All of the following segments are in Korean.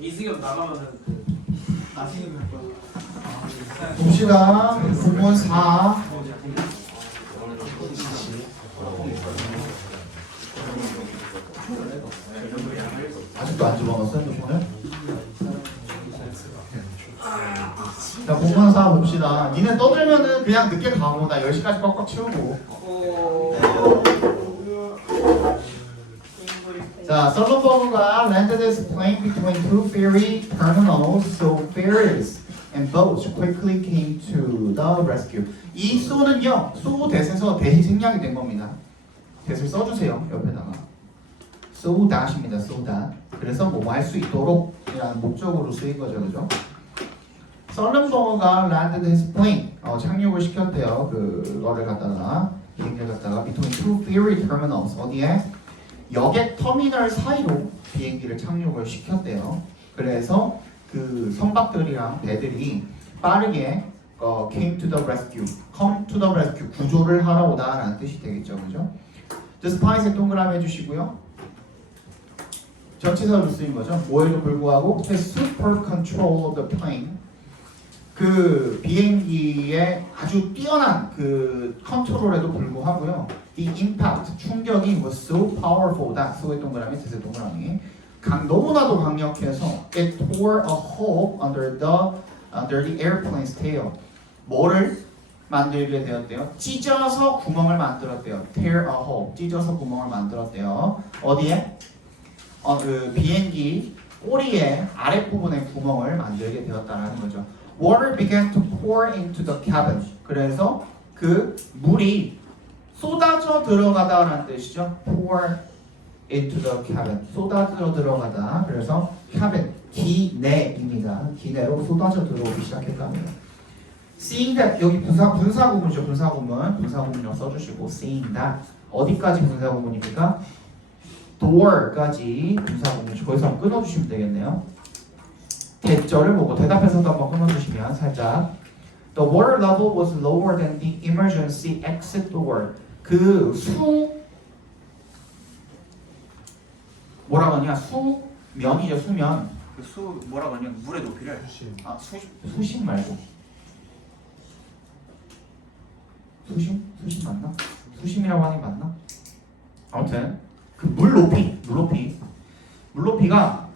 이승엽 나가면은 그 나승엽 봅시다. 부분 4. 아직도 안 집어넣었어요, 핸드폰을? 자, 부분 4 봅시다. 니네 떠들면은 그냥 늦게 가고, 나 10시까지 꽉꽉 채우고. 자, 설런버그가 landed his plane between two ferry terminals, so ferries and boats quickly came to the rescue. 이 so는요, so that에서 대신 생략이 된 겁니다. that을 써주세요, 옆에다가. so that입니다, so that. 그래서 뭐 할 수 있도록 이라는 목적으로 쓰인 거죠, 그죠? 설런버그가 landed his plane, 착륙을 시켰대요. 그거를 갖다가, 비행기를 갖다가 between two ferry terminals, 어디에? 여객 터미널 사이로 비행기를 착륙을 시켰대요. 그래서 그 선박들이랑 배들이 빠르게 came to the rescue, come to the rescue, 구조를 하러 오다라는 뜻이 되겠죠, 그죠? despite에 동그라미 해주시고요. 전치사로 쓰인 거죠. 뭐에도 불구하고 the super control of the plane, 그 비행기의 아주 뛰어난 그 컨트롤에도 불구하고요. The impact, 충격이 was so powerful that, so의 동그라미, 뜻의 동그라미, 너무나도 강력해서 it tore a hole under the airplane's tail. 뭐를 만들게 되었대요? 찢어서 구멍을 만들었대요. tear a hole, 찢어서 구멍을 만들었대요. 어디에? 그 비행기 꼬리의 아랫부분에 구멍을 만들게 되었다는 거죠. Water began to pour into the cabin. 그래서 그 물이 쏟아져 들어가다라는 뜻이죠. pour into the cabin. 쏟아져 들어가다. 그래서 cabin, 기내입니다. 기내로 쏟아져 들어오기 시작했답니다. Seeing that, 여기 분사구문이죠. 분사구문을 써주시고 seeing that. 어디까지 분사구문입니까? door까지 분사구문이죠. 거기서 한번 끊어주시면 되겠네요. 대절을 보고 대답해서도 한번 끊어주시면 살짝 The water level was lower than the emergency exit door. 그 뭐라고 하냐? 수면이죠, 수면. 그 뭐라고 하냐? 물의 높이를 수심 말고 수심 맞나? 수심이라고 하는 게 맞나? 아무튼 그 물높이가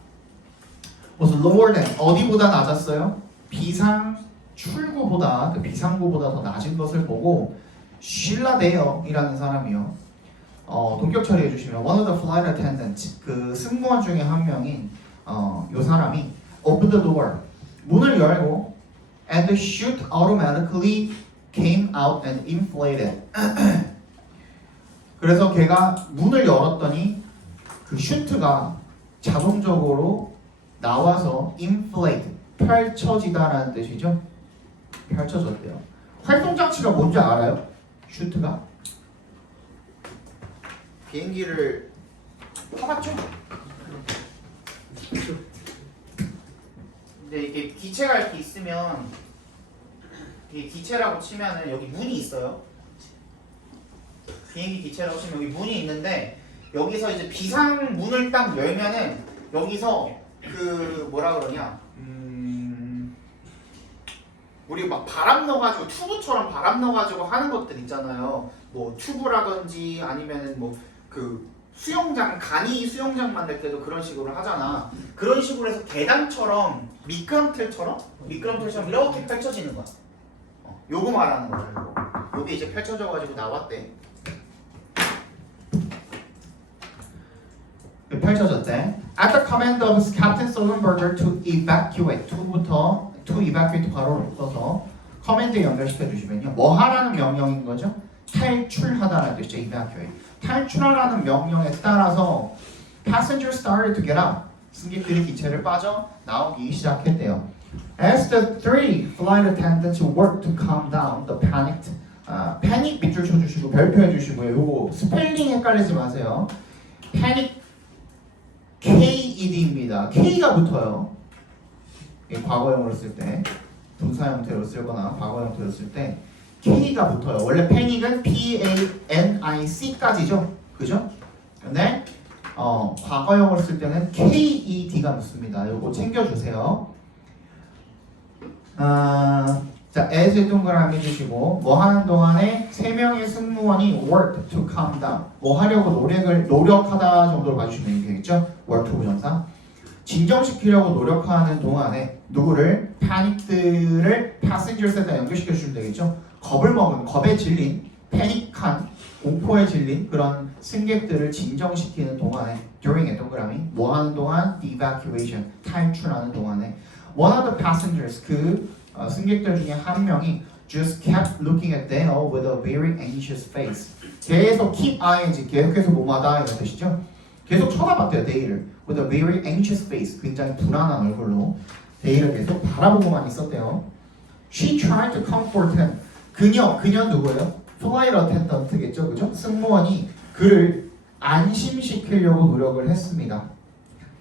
was lower than, 어디보다 낮았어요? 비상 출구보다, 비상구보다 더 낮은 것을 보고 쉴라데어이라는 사람이요. 동격 처리해 주시면 one of the flight attendants, 그 승무원 중에 한 명인 요 사람이 opened the door, 문을 열고 and the chute automatically came out and inflated. 그래서 걔가 문을 열었더니 그 슈트가 자동적으로 나와서 inflate, 펼쳐지다라는 뜻이죠. 펼쳐졌대요. 활동장치가 뭔지 알아요? 슈트가? 비행기를 타봤죠? 근데 이게 기체가 이렇게 있으면, 이게 기체라고 치면은 여기 문이 있어요. 비행기 기체라고 치면 여기 문이 있는데, 여기서 이제 비상 문을 딱 열면은 여기서 그 뭐라 그러냐, 우리 막 바람 넣어가지고 튜브처럼 바람 넣어가지고 하는 것들 있잖아요. 뭐 튜브라든지 아니면은 뭐 그 수영장, 간이 수영장 만들 때도 그런 식으로 하잖아. 그런 식으로 해서 계단처럼 미끄럼틀처럼 이렇게 펼쳐지는 거야. 요거 말하는 거예요. 요게 이제 펼쳐져가지고 나왔대. 펼쳐졌대. At the command of Captain Sullenberger to evacuate. to evacuate 바로 써서 커맨드에 연결시켜 주시면요. 뭐 하라는 명령인 거죠? 탈출하다라는 뜻이죠. evacuate. 탈출하라는 명령에 따라서 passengers started to get out. 승객들이 기체를 빠져 나오기 시작했대요. As the three flight attendants worked to calm down the panicked, panic 밑줄 쳐주시고 별표해 주시고요. 요거 스펠링 헷갈리지 마세요. panic KED입니다. K가 붙어요. 과거형으로 쓸 때, 분사 형태로 쓰거나 과거 형태로 쓸 때 K가 붙어요. 원래 패닉은 PANIC까지죠. 그죠? 근데 과거형을 쓸 때는 KED가 붙습니다. 이거 챙겨주세요. 자, as의 동그라미 주시고 뭐 하는 동안에 3명의 승무원이 worked to calm down. 뭐 하려고 노력하다 정도로 봐주시면 되겠죠? work to 부정사. 진정시키려고 노력하는 동안에 누구를 panicked를 passengers에다 연결시켜 주시면 되겠죠? 겁을 먹은, 겁에 질린, 패닉한, 공포에 질린 그런 승객들을 진정시키는 동안에 during의 동그라미 뭐 하는 동안 evacuation 탈출하는 동안에 one of the passengers 승객들 중에 한 명이 just kept looking at Dale with a very anxious face. 계속 keep ing 계속해서 뭐마다 이런 뜻이죠. 계속 쳐다봤대요 데이를 with a very anxious face 굉장히 불안한 얼굴로 데이를 계속 바라보고만 있었대요. She tried to comfort him. 그녀 누구예요? flight attendant겠죠, 그죠? 승무원이 그를 안심시키려고 노력을 했습니다.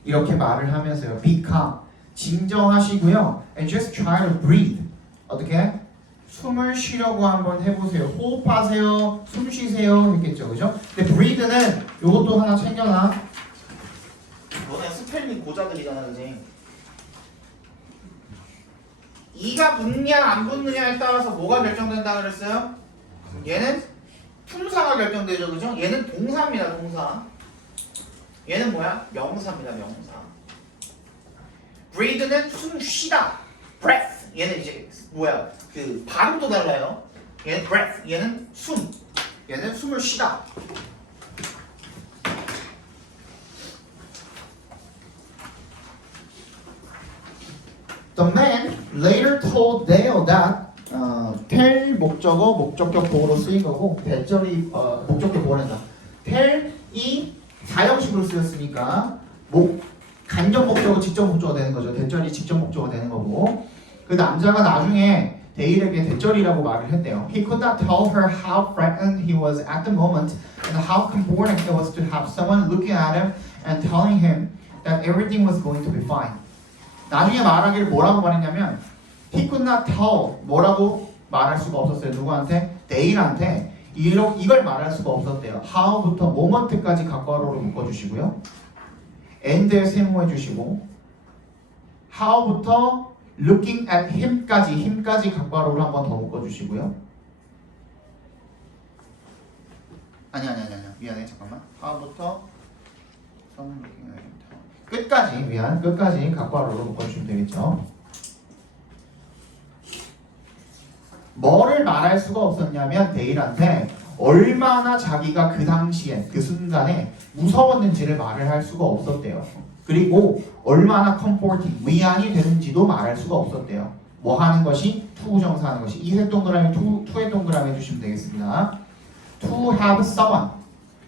이렇게 말을 하면서요. Be calm. 진정하시고요. And just try to breathe. 어떻게? 숨을 쉬려고 한번 해보세요. 호흡하세요. 숨 쉬세요. 했겠죠, 그죠? 근데 breathe는 이것도 하나 챙겨놔. 너네 스펠링 고자들이잖아, 그지? 이가 붙냐 안 붙느냐에 따라서 뭐가 결정된다 그랬어요? 얘는 품사가 결정되죠, 그죠? 얘는 동사입니다, 동사. 얘는 뭐야? 명사입니다, 명사. breathe는 숨 쉬다, breath. 얘는 이제 뭐야? 그 발음도 달라요. 얘는 breath, 얘는 숨. 얘는 숨을 쉬다. The man later told Dale that tell 목적어, 목적격 보호로 쓰인 거고 대절이 목적격 보호된다. tell이 사형식으로 쓰였으니까 간접 목적어, 직접 목적어 되는 거죠. 대절이 직접 목적어 되는 거고 그 남자가 나중에 데일에게 대절이라고 말을 했대요. He could not tell her how frightened he was at the moment and how comforting it was to have someone looking at him and telling him that everything was going to be fine. 나중에 말하기를 뭐라고 말했냐면 He could not tell 뭐라고 말할 수가 없었어요. 누구한테? 데일한테 이걸 말할 수가 없었대요. how부터 moment까지 각괄호로 묶어주시고요. and에 세모해주시고 how부터 looking at him까지 각괄호로 한 번 더 묶어주시고요. 아니 미안해 잠깐만. how부터 끝까지 각괄호로 묶어주시면 되겠죠. 뭐를 말할 수가 없었냐면 데일한테 얼마나 자기가 그 당시에 그 순간에 무서웠는지를 말을 할 수가 없었대요. 그리고 얼마나 comforting 위안이 되는지도 말할 수가 없었대요. 뭐 하는 것이 to 부정사 하는 것이 이색 동그라미 to의 동그라미 해주시면 되겠습니다. To have someone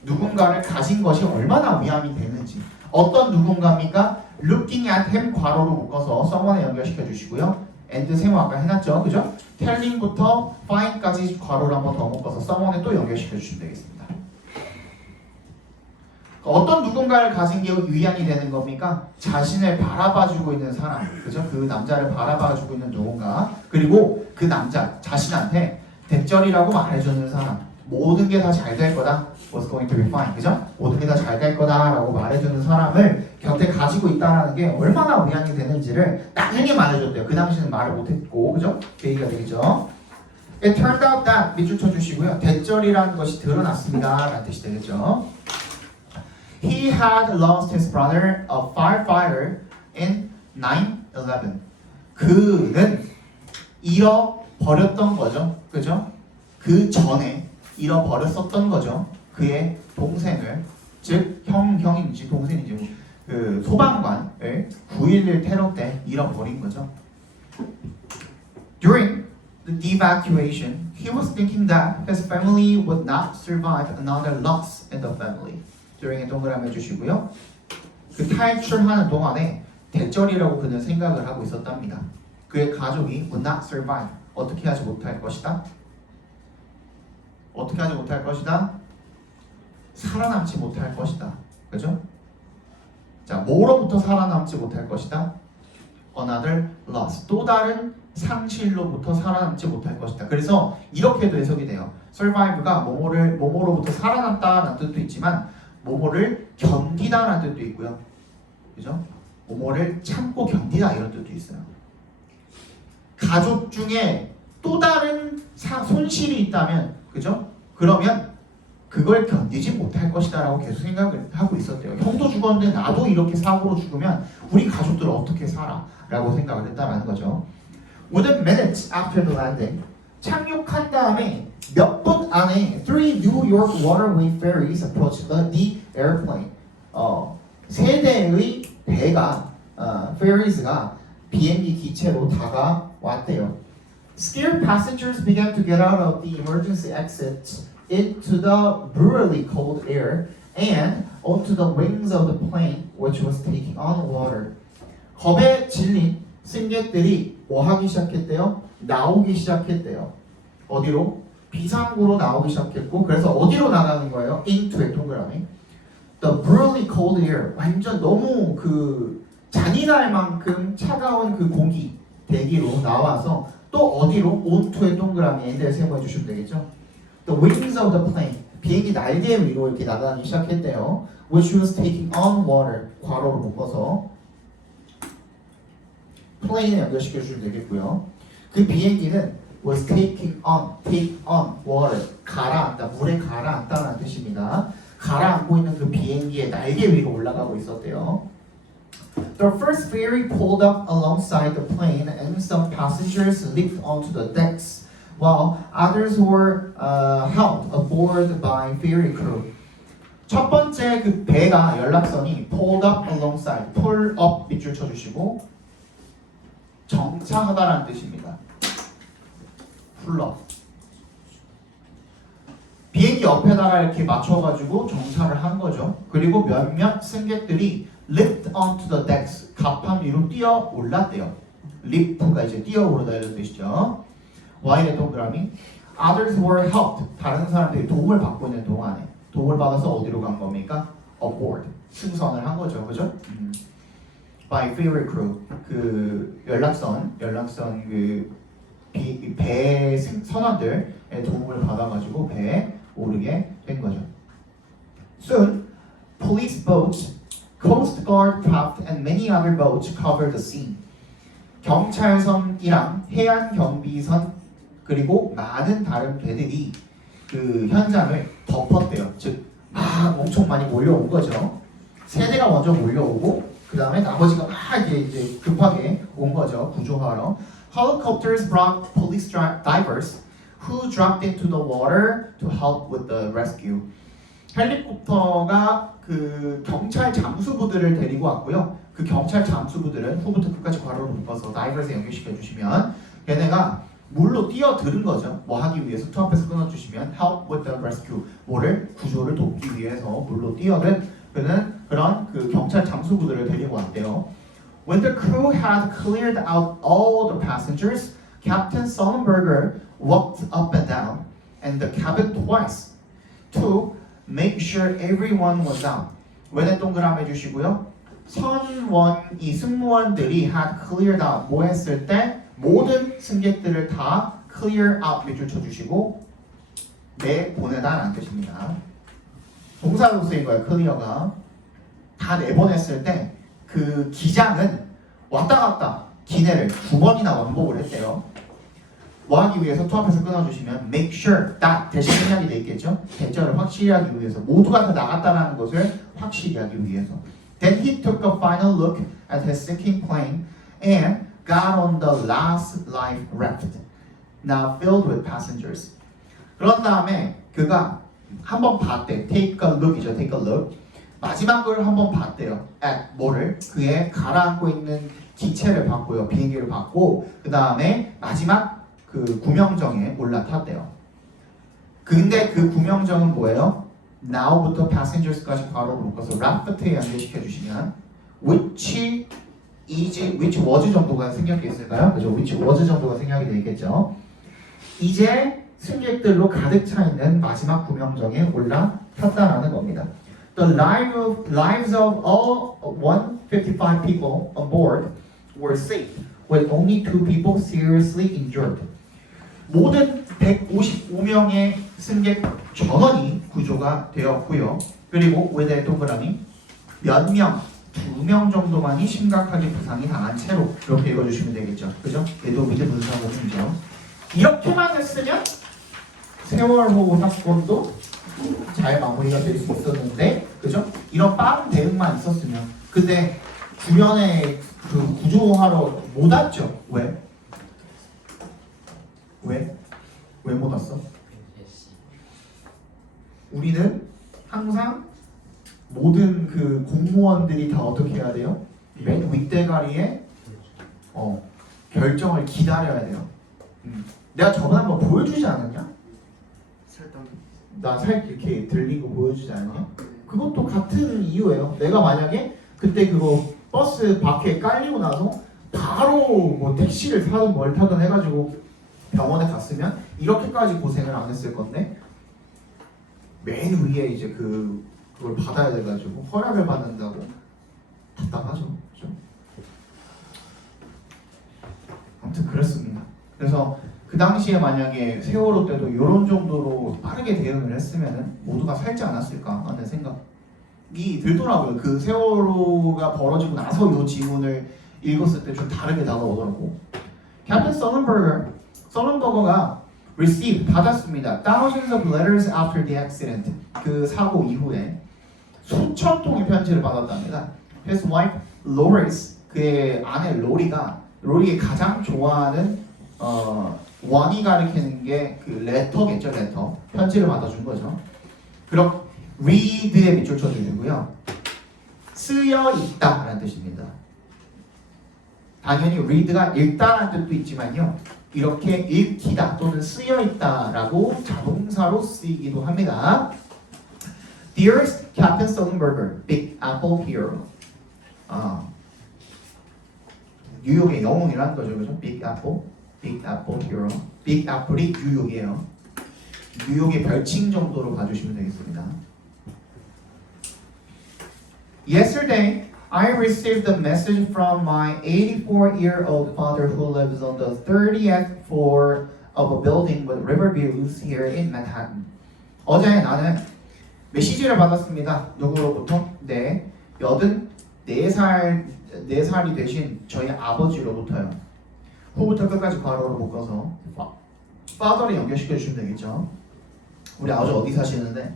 누군가를 가진 것이 얼마나 위안이 되는지 어떤 누군가입니까? Looking at him 괄호로 묶어서 someone에 연결시켜 주시고요. and 세모 아까 해놨죠, 그죠? telling부터 find까지 괄호를 한번 더 묶어서 someone에 또 연결시켜 주시면 되겠습니다. 어떤 누군가를 가진 게 위안이 되는 겁니까? 자신을 바라봐주고 있는 사람, 그죠? 그 남자를 바라봐주고 있는 누군가, 그리고 그 남자 자신한테 대절이라고 말해주는 사람, 모든 게 다 잘 될 거다. What's going to be fine, 그죠? 모든 게 다 잘 될 거다라고 말해주는 사람을 곁에 가지고 있다는 게 얼마나 위안이 되는지를 나중에 말해줬대요. 그 당시는 말을 못했고, 그죠? 그 얘기가 되겠죠. It turned out that 밑줄 쳐주시고요. 대절이라는 것이 드러났습니다. 라는 뜻이 되겠죠. He had lost his brother, a firefighter, in 9/11. 그는 잃어버렸던 거죠, 그죠? 그 전에 잃어버렸었던 거죠. 그의 동생을, 즉 형인지 동생인지 그 소방관을 9.11 테러 때 잃어버린 거죠. During the evacuation, he was thinking that his family would not survive another loss in the family. during에 동그라미 해주시고요. 그 탈출하는 동안에 대절이라고 그는 생각을 하고 있었답니다. 그의 가족이 would not survive. 어떻게 하지 못할 것이다? 어떻게 하지 못할 것이다? 살아남지 못할 것이다. 그죠? 자, 뭐로부터 살아남지 못할 것이다? Another loss. 또 다른 상실로부터 살아남지 못할 것이다. 그래서 이렇게도 해석이 돼요. survive가 뭐뭐로부터 살아남다라는 뜻도 있지만 뭐뭐를 견디다라는 뜻도 있고요. 그죠? 뭐뭐를 참고 견디다 이런 뜻도 있어요. 가족 중에 또 다른 손실이 있다면, 그죠? 그러면 그걸 견디지 못할 것이다라고 계속 생각을 하고 있었대요. 형도 죽었는데 나도 이렇게 사고로 죽으면 우리 가족들 어떻게 살아? 라고 생각을 했다라는 거죠. Within minutes after the landing, 착륙한 다음에 몇 분 안에 3 New York waterway ferries approached the airplane. 세 대의 배가 ferries가 비행기 기체로 다가왔대요. Scared passengers began to get out of the emergency exits into the brutally cold air and onto the wings of the plane, which was taking on water. 겁에 질린 승객들이 뭐 하기 시작했대요? 나오기 시작했대요. 어디로? 비상구로 나오기 시작했고, 그래서 어디로 나가는 거예요? Into의 동그라미. The brutally cold air. 완전 너무 그 잔인할 만큼 차가운 그 공기 대기로 나와서 또 어디로? onto의 동그라미 엔드에 세모해 주시면 되겠죠. The wings of the plane. 비행기 날개 위로 이렇게 나가기 시작했대요. Which was taking on water. 괄호로 묶어서 플레인에 연결시켜 주시면 되겠고요. 그 비행기는 was take on water. 가라앉다. 물에 가라앉다는 뜻입니다. 가라앉고 있는 그 비행기의 날개 위로 올라가고 있었대요. The first ferry pulled up alongside the plane and some passengers leaped onto the decks while others were held aboard by ferry crew. 첫 번째 그 배가 연락선이 pulled up alongside, pull up 밑줄 쳐주시고 정차하다라는 뜻입니다. pull up. 비행기 옆에다가 이렇게 맞춰가지고 정차를 한 거죠. 그리고 몇몇 승객들이 leaped onto the decks, 갑판 위로 뛰어 올랐대요. leap가 이제 뛰어 오르다 이런 뜻이죠. Y의 동그라미. Others were helped. 다른 사람들이 도움을 받고 있는 동안에 도움을 받아서 어디로 간 겁니까? Aboard. 승선을 한 거죠, 그죠? By ferry crew. 그 연락선 배 선원들의 도움을 받아가지고 배에 오르게 된 거죠. Soon, police boats, coast guard craft, and many other boats covered the scene. 경찰선이랑 해안 경비선 그리고 많은 다른 배들이 그 현장을 덮었대요. 즉, 막 엄청 많이 몰려온 거죠. 세 대가 먼저 몰려오고 그 다음에 나머지가 막 이제 급하게 온 거죠. 구조하러. Helicopters brought police divers who dropped into the water to help with the rescue. 헬리콥터가 그 경찰 잠수부들을 데리고 왔고요. 그 경찰 잠수부들은 후부터 끝까지 괄호로 묶어서 다이버스에 연결시켜 주시면 얘네가 물로 뛰어드는 거죠. 뭐 하기 위해서 투 앞에서 끊어주시면 help with the rescue. 뭐를 구조를 돕기 위해서 물로 뛰어든 그런 그 경찰 잠수부들을 데리고 왔대요. When the crew had cleared out all the passengers, Captain Sullenberger walked up and down and the cabin twice to make sure everyone was out. 왜는 동그라미 해주시고요. 승무원들이 had cleared out 뭐 했을 때 모든 승객들을 다 clear out 밑줄 쳐주시고 내보내다라는 뜻입니다. 동사로 쓰인 거예요. clear가 다 내보냈을 때 그 기장은 왔다 갔다 기내를 2번이나 왕복을 했대요. 뭐 하기 위해서 투 앞에서 끊어주시면 make sure that 대신 생략이 돼 있겠죠. 대절을 확실히 하기 위해서 모두가 다 나갔다라는 것을 확실히 하기 위해서. Then he took a final look at his sinking plane and got on the last life raft, now filled with passengers. 그런 다음에 그가 한번 봤대. Take a look이죠. Take a look. 마지막을 한번 봤대요. at 뭐를? 그의 가라앉고 있는 기체를 봤고요. 비행기를 봤고 그 다음에 마지막 그 구명정에 올라탔대요. 근데 그 구명정은 뭐예요? now부터 passengers까지 괄호로 묶어서 raft에 연결시켜 주시면 which was 정도가 생략돼 있을까요? 그죠? which was 정도가 생략이 돼 있겠죠. 이제 승객들로 가득 차 있는 마지막 구명정에 올라탔다라는 겁니다. The lives of all 155 people on board were safe, with only 2 people seriously injured. 모든 155명의 승객 전원이 구조가 되었고요. 그리고 위에 동그라미 몇 명, 2명 정도만이 심각하게 부상이 당한 채로 이렇게 읽어주시면 되겠죠. 그죠? 얘도 미래 분사고 문제요. 이렇게만 했으면 세월호 사건도 잘 마무리가 될 수 있었는데, 그죠? 이런 빠른 대응만 있었으면. 근데 주변에 그 구조하러 못 왔죠. 왜? 왜 못 왔어? 우리는 항상 모든 그 공무원들이 다 어떻게 해야 돼요? 맨 윗대가리에 결정을 기다려야 돼요. 내가 저번에 한번 보여주지 않았냐? 나 살 이렇게 들린 거 보여주지 않았냐? 그것도 같은 이유예요. 내가 만약에 그때 그거 버스 밖에 깔리고 나서 바로 뭐 택시를 타든 뭘 타든 해가지고 병원에 갔으면 이렇게까지 고생을 안 했을 건데 맨 위에 이제 그걸 받아야 돼가지고 허락을 받는다고 답답하죠. 그렇죠? 아무튼 그랬습니다. 그래서 그 당시에 만약에 세월호 때도 이런 정도로 빠르게 대응을 했으면 모두가 살지 않았을까 하는 생각이 들더라고요. 그 세월호가 벌어지고 나서 이 지문을 읽었을 때 좀 다르게 다가오더라고. 캡틴 썰런버거가 received 받았습니다. Thousands of letters after the accident. 그 사고 이후에 수천 통의 편지를 받았답니다. His wife Loris, 그의 아내 로리의 가장 좋아하는 원이 가리키는 게 그 레터겠죠, 레터. 편지를 받아준 거죠. 그럼 read에 밑줄 쳐주시고요. 쓰여 있다라는 뜻입니다. 당연히 read가 읽다라는 뜻도 있지만요. 이렇게 읽히다 또는 쓰여 있다라고 자동사로 쓰이기도 합니다. Dearest Captain Sullenberger, Big Apple Hero. 뉴욕의 영웅이라는 거죠, 그죠? Big Apple Hero. Big Apple이 뉴욕이에요. 뉴욕의 별칭 정도로 봐주시면 되겠습니다. Yesterday, I received a message from my 84-year-old father who lives on the 30th floor of a building with river views here in Manhattan. 어제 나는 메시지를 받았습니다. 누구로부터? 네, 84살이 되신 저희 아버지로부터요. 후부터 끝까지 괄호로 묶어서 father를 연결시켜 주시면 되겠죠. 우리 아버지 어디 사시는데?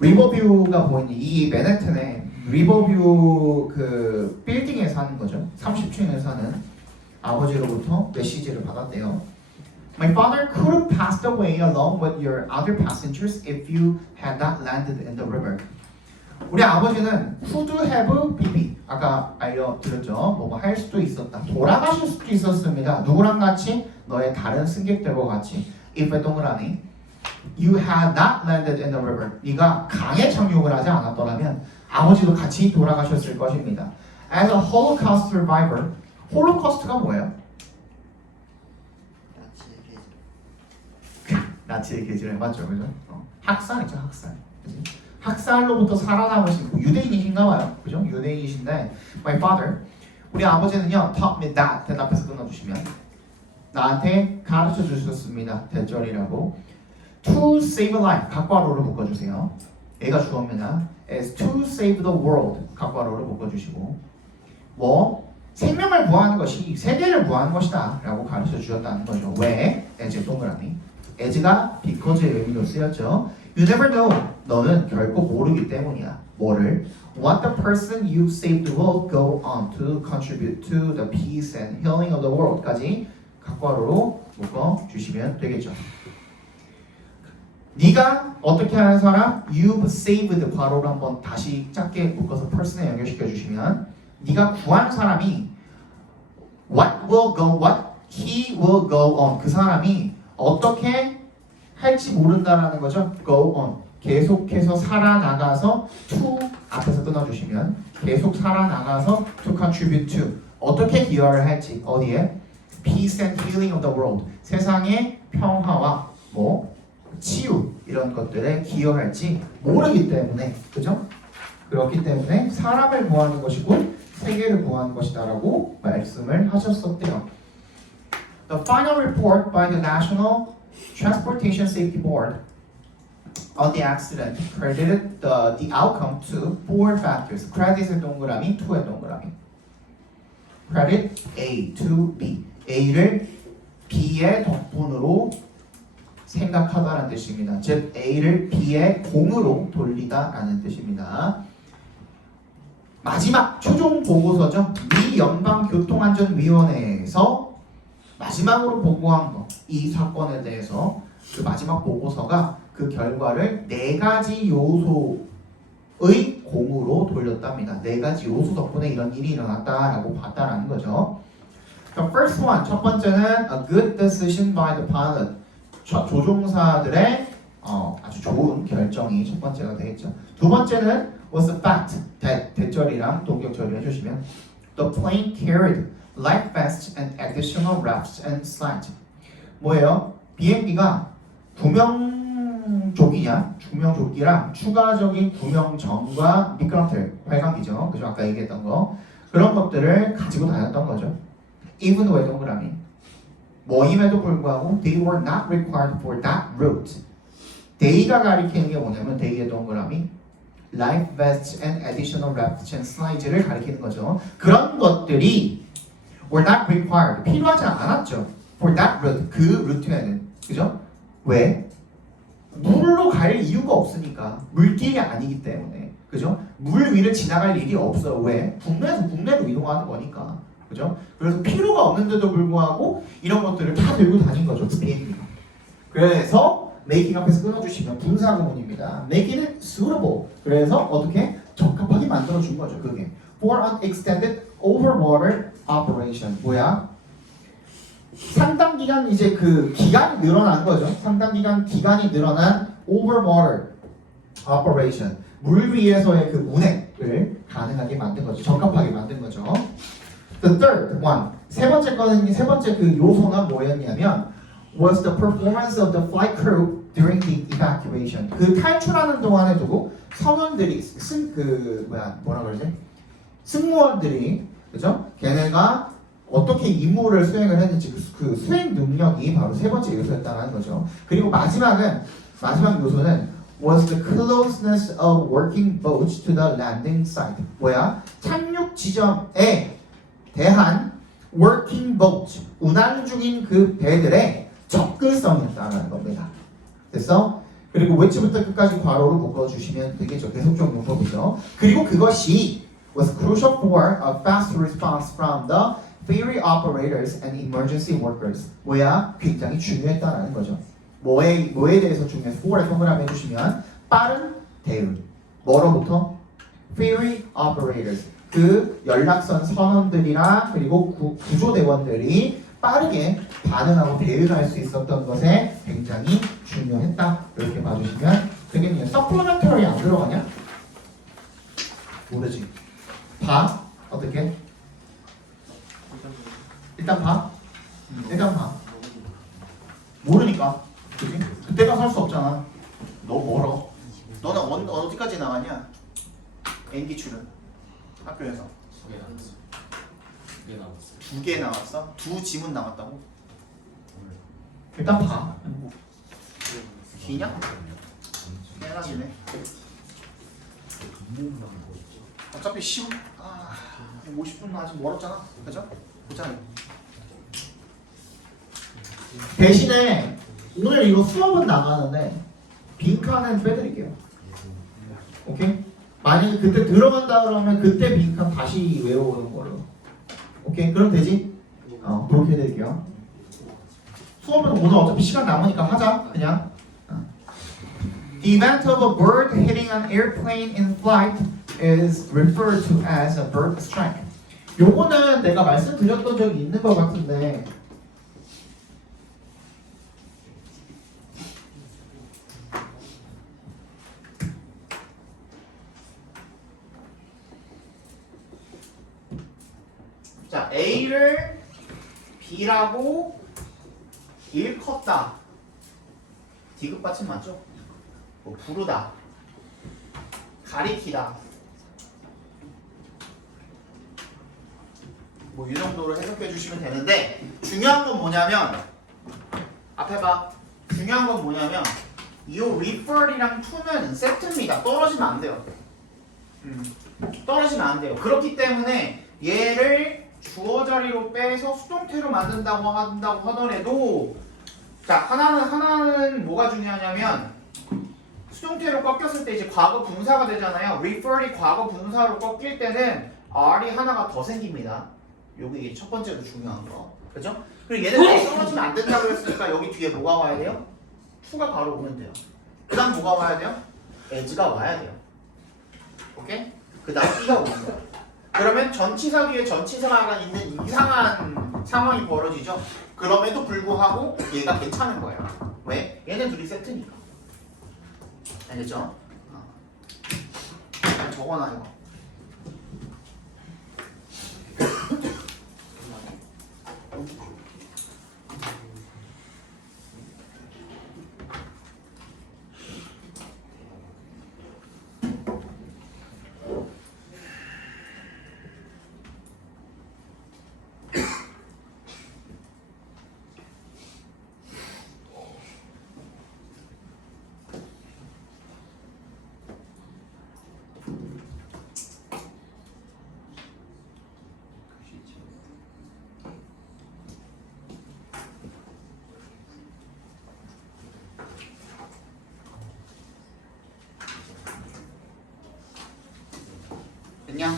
리버뷰가 보이는 이 맨해튼에 리버뷰 그 빌딩에 사는 거죠. 30층에 사는 아버지로부터 메시지를 받았대요. My father could have passed away along with your other passengers if you had not landed in the river. 우리 아버지는 could have be 아까 알려드렸죠. 뭐뭐 할 수도 있었다. 돌아가실 수도 있었습니다. 누구랑 같이? 너의 다른 승객들과 같이. If 동그라미 You had not landed in the river. 네가 강에 착륙을 하지 않았더라면 아버지도 같이 돌아가셨을 것입니다. As a Holocaust survivor, 홀로코스트가 뭐예요? 나치의 계지를 맞죠, 그죠? 학살이죠, 학살. 그치? 학살로부터 살아남으신 유대인이신가 봐요, 그죠? 유대인이신데, my father, 우리 아버지는요, taught me that 대답해서 끊어주시면 나한테 가르쳐 주셨습니다. 대절이라고. To save a life, 각괄호를 묶어주세요. 얘가 주어입니다. As to save the world, 각괄호를 묶어주시고 뭐 생명을 구하는 것이 세계를 구하는 것이다 라고 가르쳐 주셨다는 거죠. 왜? as 동그라미 as가 because의 의미로 쓰였죠. You never know, 너는 결코 모르기 때문이야. 뭐를? What the person you saved will go on to contribute to the peace and healing of the world까지 각괄호로 묶어주시면 되겠죠. 네가 어떻게 하는 사람? You've saved 괄호로 한번 다시 짧게 묶어서 person에 연결시켜 주시면 네가 구한 사람이 what he will go on 그 사람이 어떻게 할지 모른다라는 거죠. go on 계속해서 살아나가서 to 앞에서 끊어주시면 계속 살아나가서 to contribute to 어떻게 기여를 할지 어디에? peace and healing of the world 세상의 평화와 뭐 치유 이런 것들에 기여할지 모르기 때문에 그죠? 그렇기 때문에 사람을 구하는 것이고 세계를 구하는 것이다라고 말씀을 하셨었대요. The final report by the National Transportation Safety Board on the accident credited the outcome to four factors. credit의 동그라미, to의 동그라미. credit A to B. A를 B의 덕분으로 생각하다라는 뜻입니다. 즉 A를 B의 공으로 돌리다라는 뜻입니다. 마지막 최종 보고서죠. 미 연방교통안전위원회에서 마지막으로 보고한 거, 이 사건에 대해서 그 마지막 보고서가 그 결과를 네 가지 요소의 공으로 돌렸답니다. 네 가지 요소 덕분에 이런 일이 일어났다라고 봤다라는 거죠. The first one, 첫 번째는 a good decision by the pilot. 조종사들의 아주 좋은 결정이 첫 번째가 되겠죠. 두 번째는 was the fact. 대절이랑 동격 처리 해주시면 the plane carried life vests and additional wraps and slides. 뭐예요? 비행기가 구명조끼냐? 구명조끼랑 추가적인 구명정과 미끄럼틀, 활강기죠. 그죠? 아까 얘기했던 거. 그런 것들을 가지고 다녔던 거죠. even 왜 동그라미? 뭐임에도 불구하고 they were not required for that route. they가 가리키는 게 뭐냐면 they의 동그라미 life vests and additional wraps and slides를 가리키는 거죠. 그런 것들이 were not required. 필요하지 않았죠. for that route. 그 루트에는. 그죠? 왜? 물로 갈 이유가 없으니까. 물길이 아니기 때문에. 그죠? 물 위를 지나갈 일이 없어요. 왜? 국내에서 국내로 이동하는 거니까. 그죠? 그래서 필요가 없는데도 불구하고 이런 것들을 다 들고 다닌 거죠. 비행기가. 그래서 making 앞에서 끊어주시면 분사구문입니다. making it suitable. 그래서 어떻게? 적합하게 만들어준 거죠. 그게. for an extended overwater operation. 뭐야? 상당 기간 이제 그 기간이 늘어난 거죠. 상당 기간이 늘어난 overwater operation. 물 위에서의 그 운행을 가능하게 만든 거죠. 적합하게 만든 거죠. The third one. 세 번째 그 요소는 뭐였냐면 was the performance of the flight crew during the evacuation. 그 탈출하는 동안에 두고 선원들이 승무원들이 그죠? 걔네가 어떻게 임무를 수행을 했는지 그 수행 능력이 바로 세 번째 요소였다는 거죠. 그리고 마지막 요소는 was the closeness of working boats to the landing site. 뭐야? 착륙 지점에 대한 working boat, 운항 중인 그 배들의 접근성이었다는 겁니다. 됐어? 그리고 웨치부터 끝까지 괄호로 묶어주시면 되겠죠. 계속적 용법이죠. 그리고 그것이 was crucial for a fast response from the ferry operators and emergency workers. 뭐야? 굉장히 중요했다라는 거죠. 뭐에 대해서 중요해? for에 동그라미 해주시면 빠른 대응. 뭐로부터? ferry operators. 그 연락선 선원들이나 그리고 구조대원들이 빠르게 반응하고 대응할 수 있었던 것에 굉장히 중요했다. 이렇게 봐주시면 되겠네요. 서플리멘터리 안 들어가냐? 모르지. 봐. 어떻게? 일단 봐. 모르니까. 그치? 그때가 살 수 없잖아. 너무 멀어. 너는 어디까지 나가냐? N기 출은 학교에서 2개 나왔어? 2 지문 나왔다고? 일단 봐. 기냐? 해라지네. 어차피 쉬운. 50분 아직 멀었잖아. 그죠? 보자. 대신에 오늘 이거 수업은 나가는데 빈칸은 빼드릴게요. 오케이? 만약에 그때 들어간다 그러면 그때 빈칸 다시 외워오는 걸로. 오케이? 그럼 되지? 그렇게 해드릴게요. 수업은 오늘 어차피 시간 남으니까 하자. 그냥. The event of a bird hitting an airplane in flight is referred to as a bird strike. 요거는 내가 말씀드렸던 적이 있는 것 같은데 자, A를 B라고 일컫다. 디귿 받침 맞죠? 뭐 부르다, 가리키다. 뭐 이 정도로 해석해 주시면 되는데 중요한 건 뭐냐면 앞에 봐. 중요한 건 뭐냐면 이 refer이랑 to는 세트입니다. 떨어지면 안 돼요. 떨어지면 안 돼요. 그렇기 때문에 얘를 주어 자리로 빼서 수동태로 만든다고 한다고 하더라도 자 하나는 뭐가 중요하냐면 수동태로 꺾였을 때 이제 과거 분사가 되잖아요. refer이 과거 분사로 꺾일 때는 R이 하나가 더 생깁니다. 이게 첫 번째로 중요한 거. 그죠? 그리고 얘는 떨어지면 안 된다고 했으니까 여기 뒤에 뭐가 와야 돼요? to가 바로 오면 돼요. 그 다음 뭐가 와야 돼요? as가 와야 돼요. 오케이? 그 다음 B가 오는 거야. 그러면 전치사 뒤에 전치사가 있는 이상한 상황이 벌어지죠. 그럼에도 불구하고 얘가 괜찮은 거예요. 왜? 얘네 둘이 세트니까. 알겠죠? 적어놔 이거. 됐냐?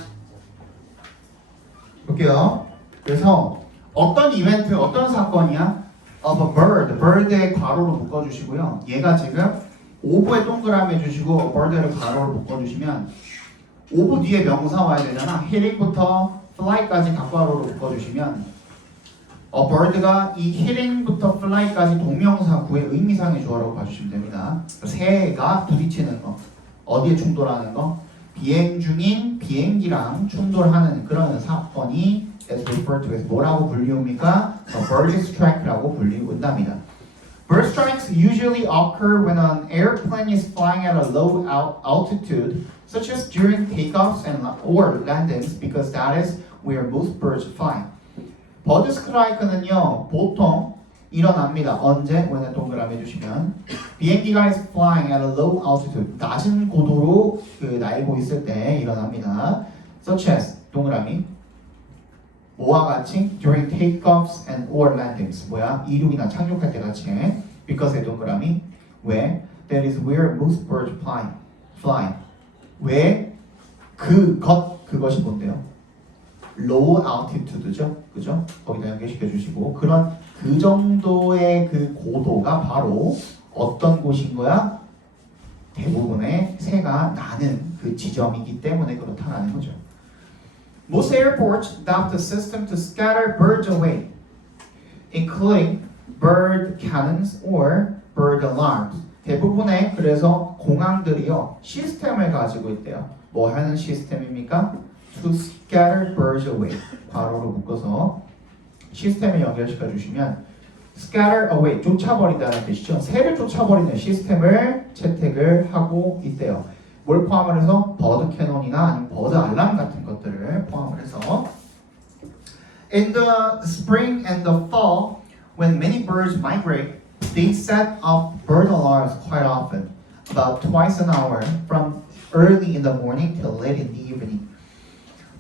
볼게요. 그래서 어떤 이벤트, 어떤 사건이야? of a bird, bird의 괄호로 묶어주시고요. 얘가 지금 오브에 동그라미 해주시고 a bird를 괄호로 묶어주시면 오브 뒤에 명사 와야 되잖아. hitting부터 fly까지 괄호로 묶어주시면 a bird가 이 hitting부터 fly까지 동명사 구의 의미상의 주어라고 봐주시면 됩니다. 새가 부딪히는 거, 어디에 충돌하는 거? 비행 중인 비행기랑 충돌하는 그런 사건이 as referred to as 뭐라고 불리웁니까? bird strike라고 불리운답니다. Bird strikes usually occur when an airplane is flying at a low altitude, such as during takeoffs or landings, because that is where most birds fly. 버드 스트라이크는요 보통 일어납니다. 언제? when 동그라미 해주시면 비행기가 is flying at a low altitude 낮은 고도로 날고 있을 때 일어납니다. such as 동그라미 뭐와 같이 during takeoffs and or landings 뭐야? 이륙이나 착륙할 때 같이 because의 동그라미 where that is where most birds fly 왜 그것이 뭔데요? low altitude죠, 그죠? 거기다 연결시켜 주시고 그런 그 정도의 그 고도가 바로 어떤 곳인 거야? 대부분의 새가 나는 그 지점이기 때문에 그렇다는 거죠. Most airports adopt a system to scatter birds away, including bird cannons or bird alarms. 대부분의 그래서 공항들이요 시스템을 가지고 있대요. 뭐 하는 시스템입니까? To scatter birds away. 괄호로 묶어서 시스템에 연결시켜 주시면 scatter away 쫓아버린다는 뜻이죠. 새를 쫓아버리는 시스템을 채택을 하고 있대요. 뭘 포함을 해서 버드 캐논이나 아니면 버드 알람 같은 것들을 포함을 해서 In the spring and the fall, when many birds migrate, they set off bird alarms quite often, about twice an hour, from early in the morning till late in the evening.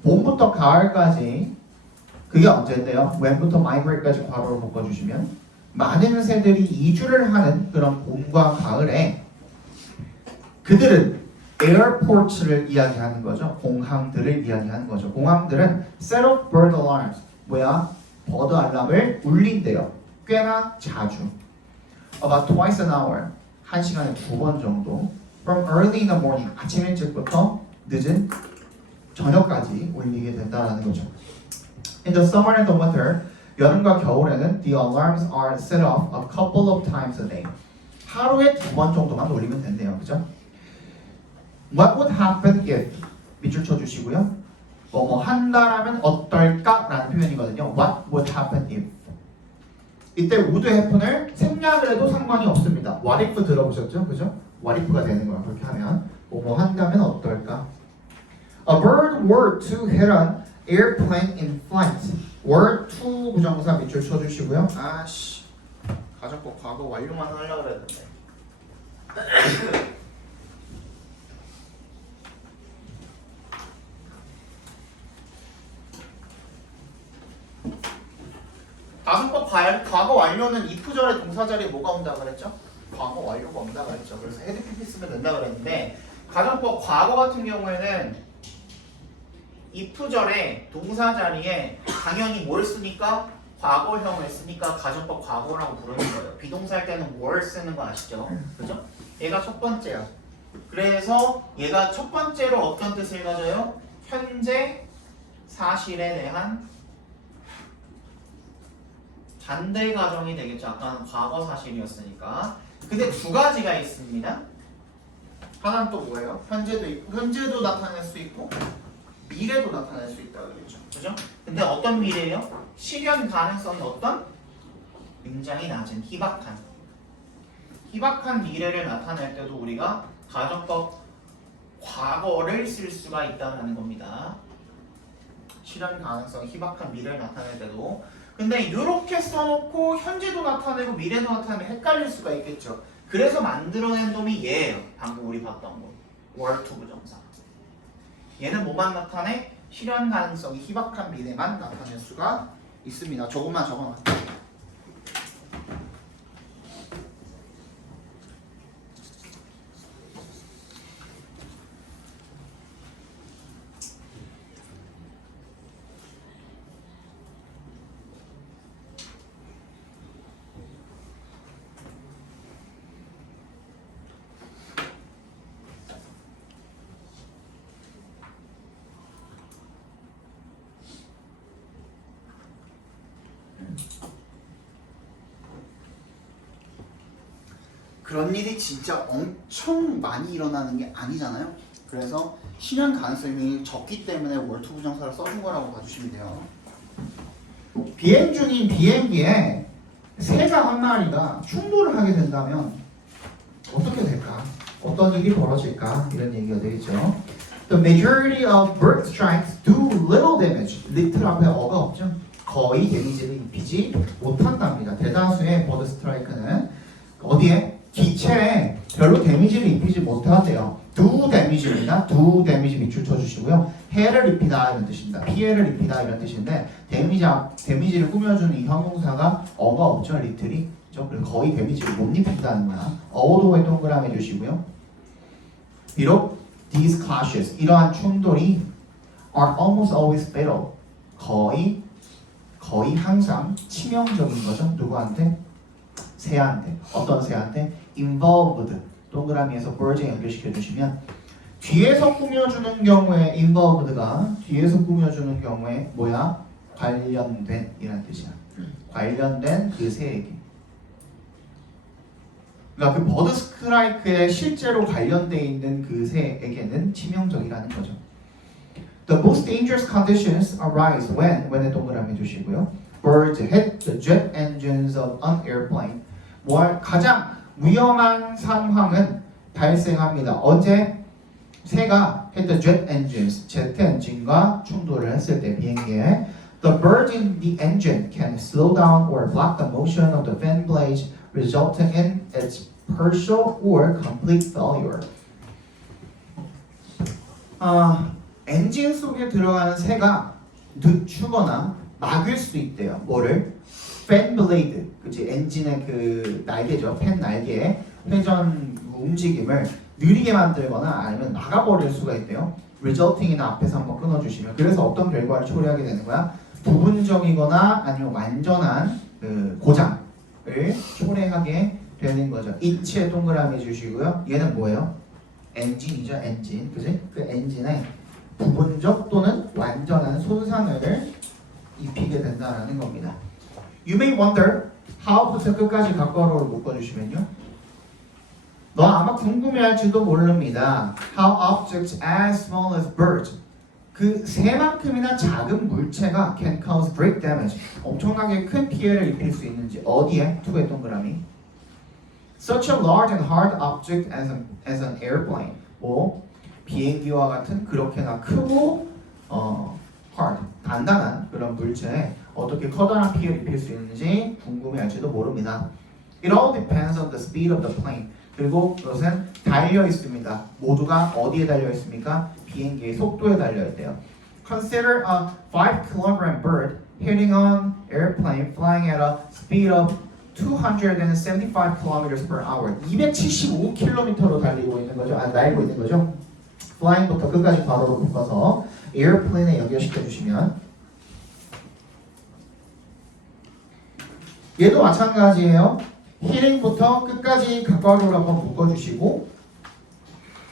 봄부터 가을까지 그게 언제인데요? when부터 migrate까지 괄호를 묶어주시면 많은 새들이 이주를 하는 그런 봄과 가을에 그들은 airports를 이야기하는 거죠. 공항들을 이야기하는 거죠. 공항들은 set off bird alarms 뭐야? 버드 알람을 울린대요. 꽤나 자주. About twice an hour 1시간에 2번 정도 from early in the morning 아침 일찍부터 늦은 저녁까지 울리게 된다는 거죠. In the summer and the winter, 여름과 겨울에는 the alarms are set off a couple of times a day. 하루에 2번 정도만 울리면 된대요. 그죠? What would happen if 밑줄 쳐주시고요. 뭐 한다라면 어떨까라는 표현이거든요. What would happen if 이때 would happen을 생략을 해도 상관이 없습니다. What if 들어보셨죠? 그죠? What if가 되는 거야. 그렇게 하면 뭐 한다면 어떨까? A bird were to hit an airplane in flight. were to 부정사 밑줄 쳐주시고요. 아씨 가졌고 과거 완료만 하려고 그랬는데 가정법 과거 완료는 if 절의 동사 자리에 뭐가 온다 그랬죠? 과거 완료가 온다 그랬죠. 그래서 헤드 PP 쓰면 된다 그랬는데 가정법 과거 같은 경우에는 if 절의 동사 자리에 당연히 뭘 쓰니까 과거형을 쓰니까 가정법 과거라고 부르는 거예요. 비동사 할 때는 were 쓰는 거 아시죠? 그죠? 얘가 첫 번째야. 그래서 얘가 첫 번째로 어떤 뜻을 가져요? 현재 사실에 대한 반대 가정이 되겠죠. 아까는 과거 사실이었으니까. 근데 두 가지가 있습니다. 하나는 또 뭐예요? 현재도 나타낼 수 있고 미래도 나타낼 수 있다 그랬죠. 그죠? 근데 어떤 미래예요? 실현 가능성이 어떤? 굉장히 낮은 희박한 미래를 나타낼 때도 우리가 가정법 과거를 쓸 수가 있다는 겁니다. 실현 가능성이 희박한 미래를 나타낼 때도. 근데 이렇게 써놓고 현재도 나타내고 미래도 나타내면 헷갈릴 수가 있겠죠. 그래서 만들어낸 놈이 얘예요. 방금 우리 봤던 거. were to 부정사. 얘는 뭐만 나타내? 실현 가능성이 희박한 미래만 나타낼 수가 있습니다. 조금만 적어놔. 그런 일이 진짜 엄청 많이 일어나는 게 아니잖아요. 그래서 실현 가능성이 적기 때문에 월투 부정사를 써준 거라고 봐주시면 돼요. 비행 중인 비행기에 새가 한 마리가 충돌을 하게 된다면 어떻게 될까? 어떤 일이 벌어질까? 이런 얘기가 되겠죠. The majority of bird strikes do little damage. little 앞에 어가 없죠. 거의 데미지를 입히지 못한답니다. 대다수의 버드 스트라이크는 어디에? 기체에 별로 데미지를 입히지 못하대요. do damage입니다. do damage 밑줄 쳐주시고요. 해를 입히다 이런 뜻입니다. 피해를 입히다 이런 뜻인데 데미지를 꾸며주는 이 형용사가 어가 없죠. 리틀이. 그래서 거의 데미지를 못 입힌다는 거야. 어도에 동그라미 주시고요. 비록 these clashes 이러한 충돌이 are almost always fatal 거의 항상 치명적인 거죠. 누구한테? 새한테. 어떤 새한테? involved 동그라미에서 bird에 연결시켜 주시면 뒤에서 꾸며주는 경우에 involved가 뒤에서 꾸며주는 경우에 뭐야? 관련된 이란 뜻이야. 관련된 그 새에게. 그러니까 그 버드 스트라이크에 실제로 관련돼 있는 그 새에게는 치명적이라는 거죠. The most dangerous conditions arise when에 동그라미 주시고요. Birds hit the jet engines of an airplane. 가장 위험한 상황은 발생합니다. 언제? 새가 hit the jet engines, 제트 엔진과 충돌을 했을 때 비행기에 The bird in the engine can slow down or block the motion of the fan blades, resulting in its partial or complete failure. 엔진 속에 들어가는 새가 늦추거나 막을 수도 있대요. 뭐를? 팬 블레이드, 그치? 엔진의 그 날개죠. 팬 날개의 회전 움직임을 느리게 만들거나 아니면 막아버릴 수가 있대요. resulting이나 앞에서 한번 끊어주시면. 그래서 어떤 결과를 초래하게 되는 거야? 부분적이거나 아니면 완전한 그 고장을 초래하게 되는 거죠. it에 동그라미 주시고요. 얘는 뭐예요? 엔진이죠. 엔진, 그치? 그 엔진에 부분적 또는 완전한 손상을 입히게 된다는 겁니다. You may wonder how부터 끝까지 각괄호를 묶어주시면요. 너 아마 궁금해할지도 모릅니다. How objects as small as birds 그 새만큼이나 작은 물체가 can cause great damage 엄청나게 큰 피해를 입힐 수 있는지 어디에? 투의 동그라미 Such a large and hard object as an airplane 비행기와 같은 그렇게나 크고 hard, 단단한 그런 물체에 어떻게 커다란 피해를 입힐 수 있는지 궁금해할지도 모릅니다. It all depends on the speed of the plane. 그리고 그것은 달려 있습니다. 모두가 어디에 달려 있습니까? 비행기의 속도에 달려 있대요. Consider a 5kg bird hitting an airplane flying at a speed of 275 km per hour. 275km로 달리고 있는 거죠. 날고 있는 거죠. flying부터 끝까지 괄호로 묶어서 airplane에 연결시켜 주시면 얘도 마찬가지예요. hitting부터 끝까지 각괄호로 한번 묶어주시고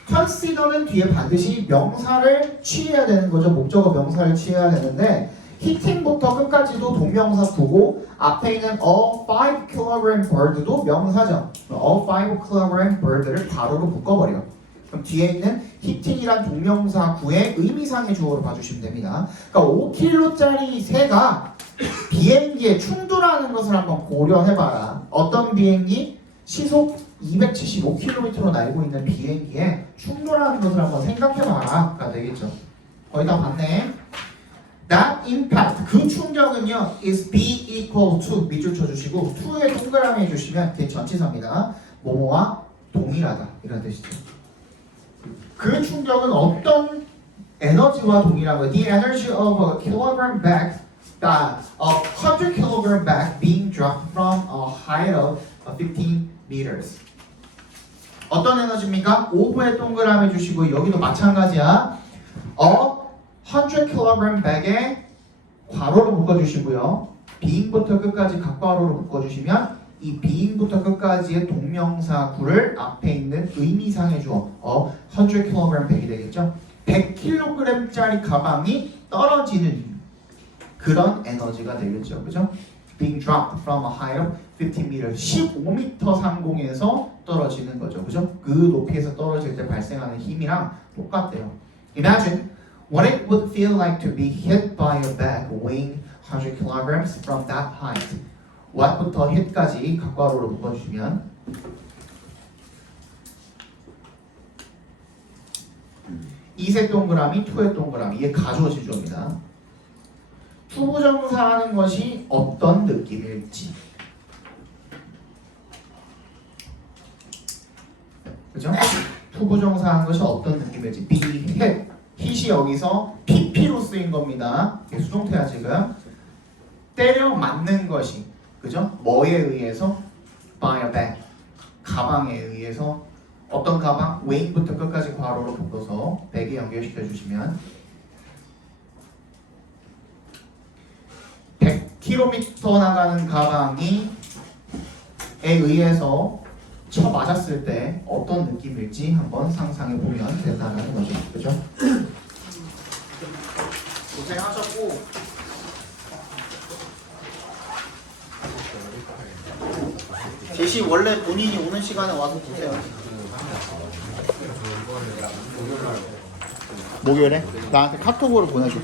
consider는 뒤에 반드시 명사를 취해야 되는 거죠. 목적어 명사를 취해야 되는데 hitting부터 끝까지도 동명사 구고 앞에 있는 a 5kg bird도 명사죠. a 5kg bird를 괄호로 묶어버려. 그럼 뒤에 있는 hitting이란 동명사 구의 의미상의 주어로 봐주시면 됩니다. 그러니까 5kg짜리 새가 비행기에 충돌하는 것을 한번 고려해봐라. 어떤 비행기? 시속 275km로 날고 있는 비행기에 충돌하는 것을 한번 생각해봐라.가 되겠죠. 거의 다 봤네. That impact, 그 충격은요 is be equal to 밑줄 쳐주시고 to에 동그라미 해주시면 그게 전치사입니다. 뭐뭐와 동일하다 이런 뜻이죠. 그 충격은 어떤 에너지와 동일한 거예요. The energy of a kilogram bag, a 100 kilogram bag being dropped from a height of 15 meters. 어떤 에너지입니까? 5부에 동그라미 주시고 여기도 마찬가지야. 100 kg bag에 괄호로 묶어주시고요. being부터 끝까지 각괄호로 묶어주시면 이 being부터 끝까지의 동명사 구를 앞에 있는 의미상의 주어 100 kg bag이 되겠죠. 100kg짜리 가방이 떨어지는 그런 에너지가 되겠죠. 그죠? being dropped from a height of 15 meters 15m 상공에서 떨어지는 거죠. 그죠? 그 높이에서 떨어질 때 발생하는 힘이랑 똑같대요. Imagine what it would feel like to be hit by a bag weighing 100 kilograms from that height. what부터 hit까지 각괄호로 묶어주시면 이색 동그라미, 투의 동그라미 이게 가주어 지주어입니다. 투부정사하는 것이 어떤 느낌일지 그죠? 투부정사하는 것이 어떤 느낌일지 be hit hit이 여기서 pp로 쓰인 겁니다. 수동태야 지금. 때려 맞는 것이 그죠? 뭐에 의해서? by a bag 가방에 의해서. 어떤 가방? weighing부터 끝까지 괄호로 묶어서 백에 연결시켜 주시면 100km 나가는 가방이 에 의해서 쳐 맞았을 때 어떤 느낌일지 한번 상상해 보면 된다는 거죠. 그죠? 고생하셨고 제시 원래 본인이 오는 시간에 와서 보세요. 목요일에? 나한테 카톡으로 보내줘.